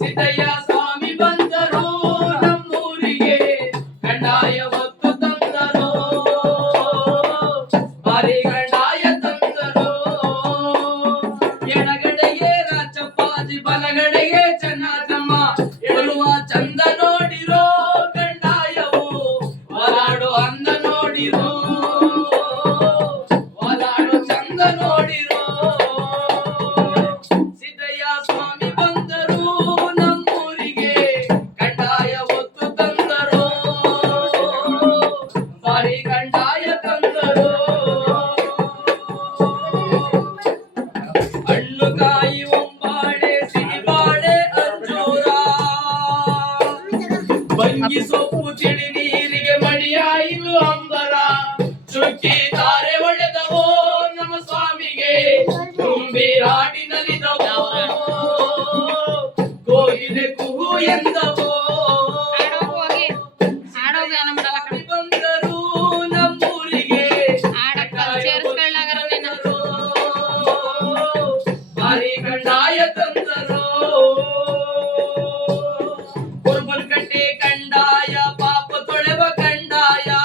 ಸಿದ್ದಯ್ಯ ಸ್ವಾಮಿ ಬಂದರು ನಮ್ಮೂರಿಗೆ ಗಂಡಾಯ ಹೊತ್ತು ತಂದರು ಬಾರಿ ಗಂಡಾಯ ತಂದರು ಎಡಗಡೆಗೆ ರಾಜಪ್ಪಾಜಿ ಬಲಗಡೆಗೆ ಚೆನ್ನಮ್ಮ ಎಳುವ ಚಂದ ನೋಡಿರೋ ಗಂಡಾಯವು ಹೊಲಾಡು ಅಂದ ನೋಡಿರೋ ಹೊಲಾಡು ಚಂದ ನೋಡಿರೋ ಸಿದ್ದಯ್ಯ ಸ್ವಾಮಿ ಬಂದರು ನಮ್ಮೂರಿಗೆ ಗಂಡಾಯ ಹೊತ್ತು ತಂದರು ಬಾರಿ ಗಂಡಾಯ ತಂದರು ಹಣ್ಣು ಕಾಯಿ ಒಂಬಾಳೆ ಸಿಹಿಬಾಳೆ ಅಂಜೂರ ಬಂಗಿ ಸೊಪ್ಪು ತಿಳಿ ನೀರಿಗೆ ಮಡಿಯಾಯಿಲು ಅಂಬರ ಚುಕ್ಕಿ ತಾರೆ ಒಡೆದವೋ ನಮ್ಮ ಸ್ವಾಮಿಗೆ ತುಂಬಿ ಹಾಡಿನಲಿದವೋ ಗೋಗಿದೆ ಕುಹು ಎಂದವೋ